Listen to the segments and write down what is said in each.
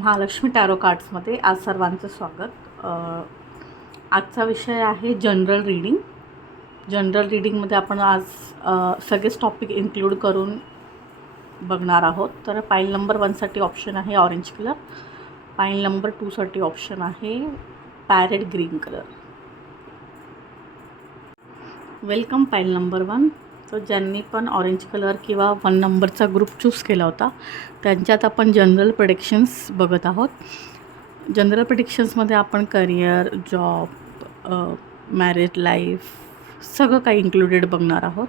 Mahalakshmi tarot कार्ड्समध्ये आज सर्वांचं स्वागत. आजचा विषय आहे जनरल रीडिंग. जनरल रीडिंगमध्ये आपण आज सगळेच टॉपिक इन्क्लूड करून बघणार आहोत. तर पाईल नंबर 1साठी ऑप्शन आहे ऑरेंज कलर, पाईल नंबर 2साठी ऑप्शन आहे पॅरेट ग्रीन कलर. वेलकम पाईल नंबर 1. तर ज्यांनी पण ऑरेंज कलर किंवा 1 नंबरचा ग्रुप चूज केला होता त्यांच्यात आपण जनरल प्रेडिक्शन्स बघत आहोत. जनरल प्रेडिक्शन्समध्ये आपण करिअर, जॉब, मॅरिड लाईफ सगळं काही इन्क्लुडेड बघणार आहोत.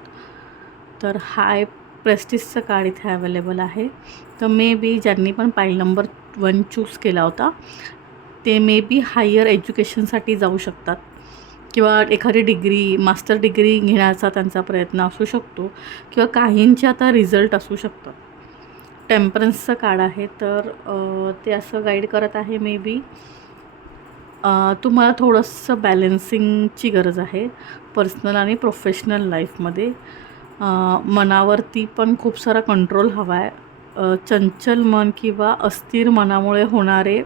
तर हाय प्रेस्टिजचं कार्ड इथे अवेलेबल आहे. तर मे बी ज्यांनी पण पाईल नंबर 1 चूज केला होता ते मे बी हायर एज्युकेशनसाठी जाऊ शकतात किंवा एखादी डिग्री, मास्टर डिग्री घेण्याचा त्यांचा प्रयत्न असू शकतो किंवा काहींचे आता रिझल्ट असू शकतात. टेम्परन्सचं कार्ड आहे. तर ते असं गाईड करत आहे मे बी तुम्हाला थोडंसं बॅलन्सिंगची गरज आहे पर्सनल आणि प्रोफेशनल लाईफमध्ये. मनावरती पण खूप सारा कंट्रोल हवा आहे. चंचल मन किंवा अस्थिर मनामुळे होणारे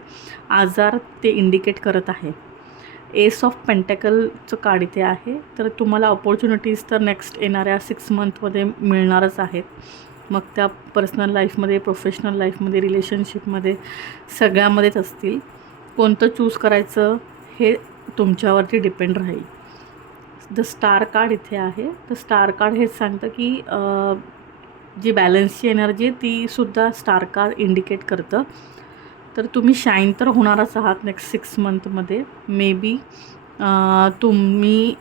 आजार ते इंडिकेट करत आहे. एस ऑफ पेंटॅकलचं कार्ड इथे आहे. तर तुम्हाला ऑपॉर्च्युनिटीज तर नेक्स्ट येणाऱ्या 6 मंथमध्ये मिळणारच आहेत. मग त्या पर्सनल लाईफमध्ये, प्रोफेशनल लाईफमध्ये, रिलेशनशिपमध्ये सगळ्यामध्येच असतील. कोणतं चूज करायचं हे तुमच्यावरती डिपेंड राहील. द स्टार कार्ड इथे आहे. तर स्टार कार्ड हेच सांगतं की जी बॅलन्सची एनर्जी तीसुद्धा स्टार कार्ड इंडिकेट करतं. तर तुम्ही शाईन तर होणारच आहात नेक्स्ट 6 मंथमध्ये. मे बी तुम्ही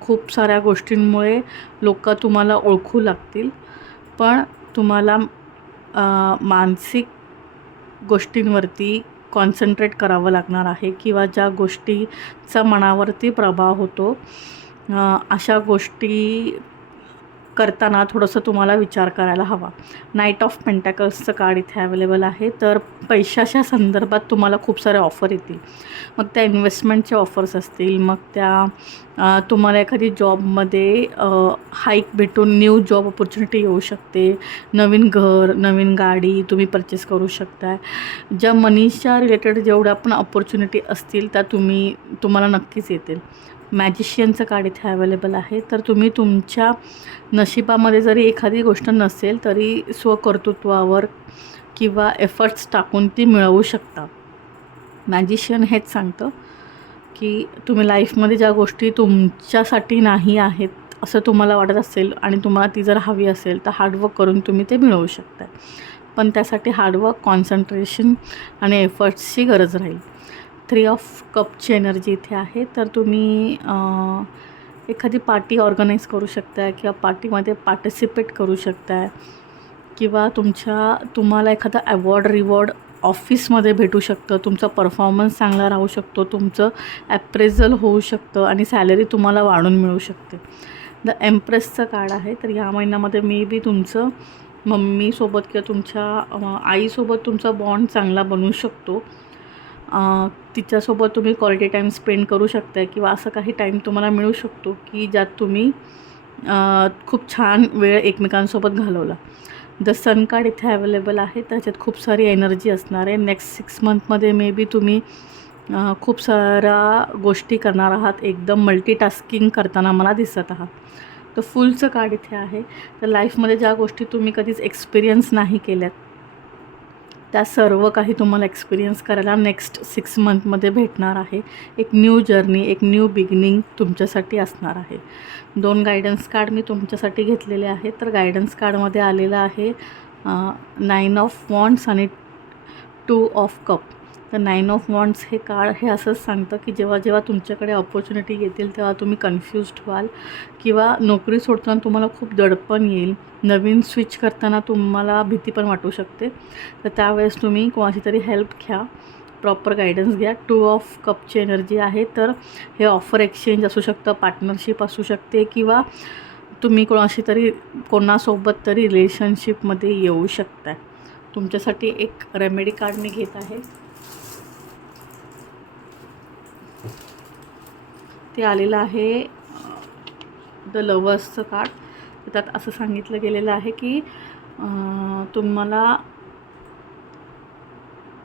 खूप साऱ्या गोष्टींमुळे लोक तुम्हाला ओळखू लागतील, पण तुम्हाला मानसिक गोष्टींवरती कॉन्सन्ट्रेट करावं लागणार आहे किंवा ज्या गोष्टीचा मनावरती प्रभाव होतो अशा गोष्टी करताना थोडंसं तुम्हाला विचार करायला हवा. नाईट ऑफ पेंटॅकल्सचं कार्ड इथे अवेलेबल आहे. तर पैशाच्या संदर्भात तुम्हाला खूप सारे ऑफर येतील. मग त्या इन्व्हेस्टमेंटचे ऑफर्स असतील, मग त्या तुम्हाला एखादी जॉबमध्ये हाईक भेटून न्यू जॉब ऑपॉर्च्युनिटी येऊ शकते. नवीन घर, नवीन गाडी तुम्ही परचेस करू शकताय. ज्या मनीच्या रिलेटेड जेवढ्या पण ऑपॉर्च्युनिटी असतील त्या तुम्हाला नक्कीच येतील. मॅजिशियनचं कार्ड इथे अवेलेबल आहे. तर तुम्ही तुमच्या नशिबामध्ये जरी एखादी गोष्ट नसेल तरी स्वकर्तृत्वावर किंवा एफर्ट्स टाकून ती मिळवू शकता. मॅजिशियन हेच सांगतं की तुम्ही लाईफमध्ये ज्या गोष्टी तुमच्यासाठी नाही आहेत असं तुम्हाला वाटत असेल आणि तुम्हाला ती जर हवी असेल तर हार्डवर्क करून तुम्ही ते मिळवू शकता. पण त्यासाठी हार्डवर्क, कॉन्सन्ट्रेशन आणि एफर्ट्सची गरज राहील. 3 ऑफ कपची एनर्जी इथे आहे. तर तुम्ही एखादी पार्टी ऑर्गनाईज करू शकता किंवा पार्टीमध्ये पार्टिसिपेट करू शकता किंवा तुम्हाला एखादा रिवॉर्ड ऑफिसमध्ये भेटू शकतं. तुमचा परफॉर्मन्स चांगला राहू शकतो, तुमचं ॲप्रेझल होऊ शकतं आणि सॅलरी तुम्हाला वाढून मिळू शकते. द एम्प्रेसचं कार्ड आहे. तर ह्या महिन्यामध्ये मे बी तुमचं मम्मीसोबत किंवा तुमच्या आईसोबत तुमचा बॉन्ड चांगला बनू शकतो. तिच्यासोबत तुम्ही क्वालिटी टाईम स्पेंड करू शकता किंवा असं काही टाईम तुम्हाला मिळू शकतो की ज्यात तुम्ही खूप छान वेळ एकमेकांसोबत घालवला. द सन कार्ड इथे अवेलेबल आहे. त्याच्यात खूप सारी एनर्जी असणार आहे. नेक्स्ट 6 मंथमध्ये मे बी तुम्ही खूप साऱ्या गोष्टी करणार आहात. एकदम मल्टीटास्किंग करताना मला दिसत आहात. तर फुलचं कार्ड इथे आहे. तर लाईफमध्ये ज्या गोष्टी तुम्ही कधीच एक्सपिरियन्स नाही केल्यात त्या सर्व काही तुम्हाला एक्सपिरियन्स करायला नेक्स्ट 6 मंथमध्ये भेटणार आहे. एक न्यू जर्नी, एक न्यू बिगिनिंग तुमच्यासाठी असणार आहे. 2 गायडन्स कार्ड मी तुमच्यासाठी घेतलेले आहेत. तर गायडन्स कार्डमध्ये आलेलं आहे 9 ऑफ वॉन्ड्स आणि 2 ऑफ कप. तर 9 ऑफ वॉन्ड्स हे कार्ड हे असंच सांगतं की जेव्हा जेव्हा तुमच्याकडे ऑपॉर्च्युनिटी येतील तेव्हा तुम्ही कन्फ्युज्ड व्हाल किंवा नोकरी सोडताना तुम्हाला खूप दडपण येईल. नवीन स्विच करताना तुम्हाला भीती पण वाटू शकते. तर त्यावेळेस तुम्ही कोणाची तरी हेल्प घ्या, प्रॉपर गायडन्स घ्या. 2 ऑफ कपची एनर्जी आहे. तर हे ऑफर एक्सचेंज असू शकतं, पार्टनरशिप असू शकते किंवा तुम्ही कोणासोबत तरी रिलेशनशिपमध्ये येऊ शकता. तुमच्यासाठी एक रेमेडी कार्ड मी घेत आहे. ते आलेलं आहे द लवर्सचं कार्ड. त्यात असं सांगितलं गेलेलं आहे की तुम्हाला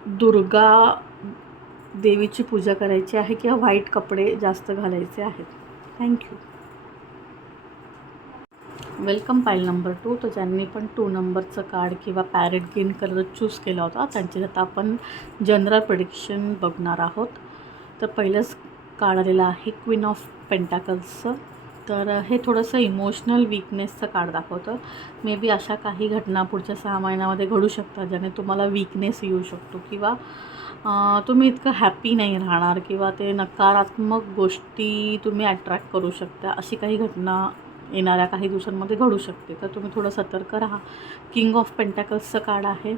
दुर्गा देवीची पूजा करायची आहे किंवा व्हाईट कपडे जास्त घालायचे आहेत. थँक्यू. वेलकम पाईल नंबर 2. तर ज्यांनी पण 2 नंबरचं कार्ड किंवा पॅरेट ग्रीन कलर चूज केला होता त्यांच्यात आता आपण जनरल प्रेडिक्शन बघणार आहोत. तर पहिलंच कार्ड आलेलं आहे क्वीन ऑफ पेंटाकल्सचं. तर हे थोडंसं इमोशनल वीकनेसचं कार्ड दाखवतं. मे बी अशा काही घटना पुढच्या 6 महिन्यामध्ये घडू शकतात ज्याने तुम्हाला वीकनेस येऊ शकतो किंवा तुम्ही इतकं हॅपी नाही राहणार किंवा ते नकारात्मक गोष्टी तुम्ही अट्रॅक्ट करू शकता. अशी काही घटना येणाऱ्या काही दिवसांमध्ये घडू शकते. तर तुम्ही थोडं सतर्क राहा. किंग ऑफ पेंटॅकल्सचं कार्ड आहे.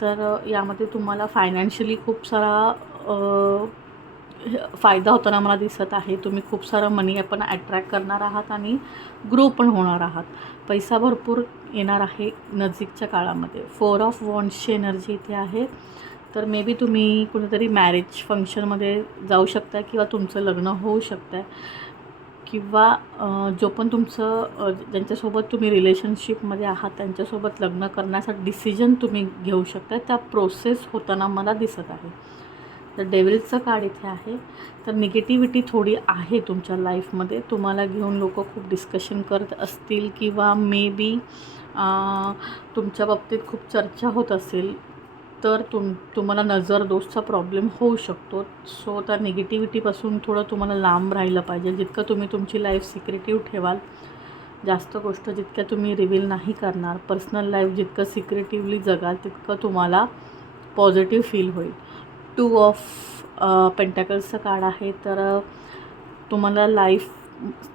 तर यामध्ये तुम्हाला फायनान्शियली खूप सारा फायदा होताना मला दिसत आहे. तुम्ही खूप सारा मनी आपण अट्रॅक्ट करणार आहात आणि ग्रो पण होणार आहात. पैसा भरपूर येणार आहे नजीकच्या काळामध्ये. 4 ऑफ वॉन्ड्सची एनर्जी इथे आहे. तर मे बी तुम्ही कुठेतरी मॅरेज फंक्शनमध्ये जाऊ शकता किंवा तुमचं लग्न होऊ शकतं आहे किंवा जो पण तुमचं ज्यांच्यासोबत तुम्ही रिलेशनशिपमध्ये आहात त्यांच्यासोबत लग्न करण्याचा डिसिजन तुम्ही घेऊ शकता. त्या प्रोसेस होताना मला दिसत आहे. तर डेव्हिलचं कार्ड इथे आहे. तर निगेटिव्हिटी थोडी आहे तुमच्या लाईफमध्ये. तुम्हाला घेऊन लोक खूप डिस्कशन करत असतील किंवा मे बी तुमच्या बाबतीत खूप चर्चा होत असेल तर तुम्हाला नजर दोषचा प्रॉब्लेम होऊ शकतो. सो त्या निगेटिव्हिटीपासून थोडं तुम्हाला लांब राहिलं पाहिजे. जितकं तुम्ही तुमची लाईफ सिक्रेटिव्ह ठेवाल, जास्त गोष्ट जितक्या तुम्ही रिव्हील नाही करणार, पर्सनल लाईफ जितकं सिक्रेटिव्हली जगाल तितकं तुम्हाला पॉझिटिव्ह फील होईल. 2 ऑफ पेंटॅकल्सचं कार्ड आहे. तर तुम्हाला लाईफ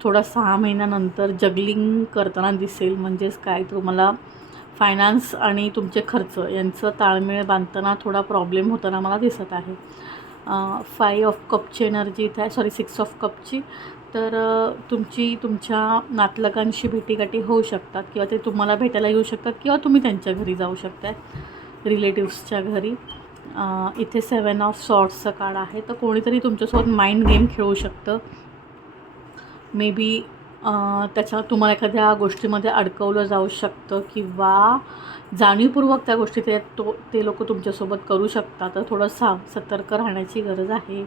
थोडा 6 महिन्यानंतर जगलिंग करताना दिसेल. म्हणजेच काय, तुम्हाला फायनान्स आणि तुमचे खर्च यांचं ताळमेळ बांधताना थोडा प्रॉब्लेम होताना मला दिसत आहे. 5 ऑफ कपची एनर्जी इथे आहे, 6 ऑफ कपची. तर तुमच्या नातलगांशी भेटीगाठी होऊ शकतात किंवा ते तुम्हाला भेटायला येऊ शकतात किंवा तुम्ही त्यांच्या घरी जाऊ शकता, रिलेटिव्सच्या घरी. इथे 7 ऑफ सॉर्ट्सचं कार्ड आहे. तर कोणीतरी तुमच्यासोबत माइंड गेम खेळू शकतं. मे बी तुम्हाला एखाद्या गोष्टीमध्ये अडकवलं जाऊ शकतं किंवा जाणीवपूर्वक त्या गोष्टी ते लोक तुमच्यासोबत करू शकतात. तर थोडं सतर्क राहण्याची गरज आहे.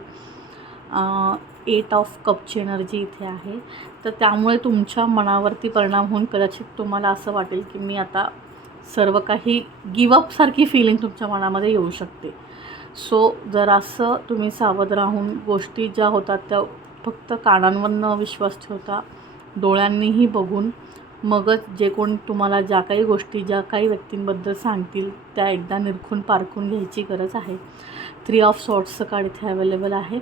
8 ऑफ कपची एनर्जी इथे आहे. तर त्यामुळे तुमच्या मनावरती परिणाम होऊन कदाचित तुम्हाला असं वाटेल की मी आता सर्व काही गिवअपसारखी फिलिंग तुमच्या मनामध्ये येऊ शकते. सो जर असं तुम्ही सावध राहून गोष्टी ज्या होतात त्या फक्त कानांवर न विश्वास ठेवता डोळ्यांनीही बघून मगच जे कोण तुम्हाला ज्या काही गोष्टी ज्या काही व्यक्तींबद्दल सांगतील त्या एकदा निरखून पारखून घ्यायची गरज आहे. 3 ऑफ सॉर्ट्सचं कार्ड इथे अवेलेबल आहे.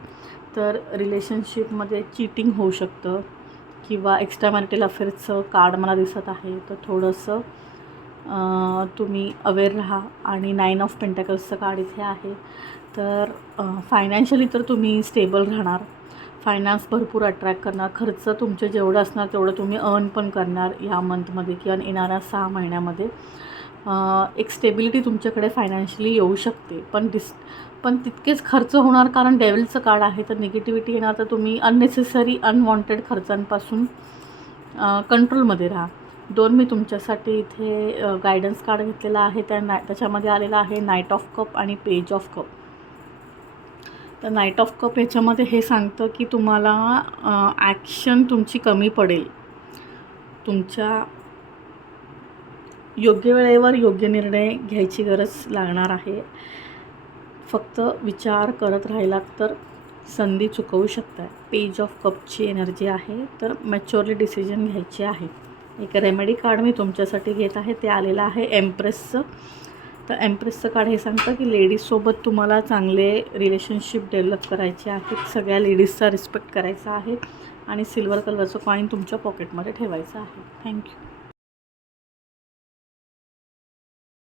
तर रिलेशनशिपमध्ये चीटिंग होऊ शकतं किंवा एक्स्ट्रा मॅरिटल अफेअर्सचं कार्ड मला दिसत आहे. तर थोडंसं तुम्ही अवेअर राहा. आणि 9 ऑफ पेंटॅकल्सचं कार्ड इथे आहे. तर फायनान्शियली तर तुम्ही स्टेबल राहणार. फायनान्स भरपूर अट्रॅक्ट करणार. खर्च तुमचे जेवढं असणार तेवढं तुम्ही अर्न पण करणार या मंथमध्ये किंवा येणाऱ्या 6 महिन्यामध्ये. एक स्टेबिलिटी तुमच्याकडे फायनान्शियली येऊ शकते. पण तितकेच खर्च होणार कारण डेव्हिलचं कार्ड आहे. तर निगेटिव्हिटी येणार. तर तुम्ही अननेसेसरी अनवॉन्टेड खर्चांपासून कंट्रोलमध्ये राहा. 2 मी तुमच्यासाठी इथे गायडन्स कार्ड घेतलेला आहे. त्याच्यामध्ये आलेला आहे नाईट ऑफ कप आणि पेज ऑफ कप. तर नाईट ऑफ कप ह्याच्यामध्ये हे सांगतं की तुम्हाला ॲक्शन तुमची कमी पडेल. तुमच्या योग्य वेळेवर योग्य निर्णय घ्यायची गरज लागणार आहे. फक्त विचार करत राहिलात तर संधी चुकवू शकता. पेज ऑफ कपची एनर्जी आहे. तर मॅच्युअरली डिसिजन घ्यायचे आहे. एक रेमेडी कार्ड मी तुमच्यासाठी घेत आहे. ते आलेलं आहे एम्प्रेसचं. तर एम्प्रेसचं कार्ड हे सांगतं की लेडीजसोबत तुम्हाला चांगले रिलेशनशिप डेव्हलप करायचे आहेत. सगळ्या लेडीजचा रिस्पेक्ट करायचा आहे आणि सिल्वर कलरचं कॉईन तुमच्या पॉकेटमध्ये ठेवायचं आहे. थँक्यू.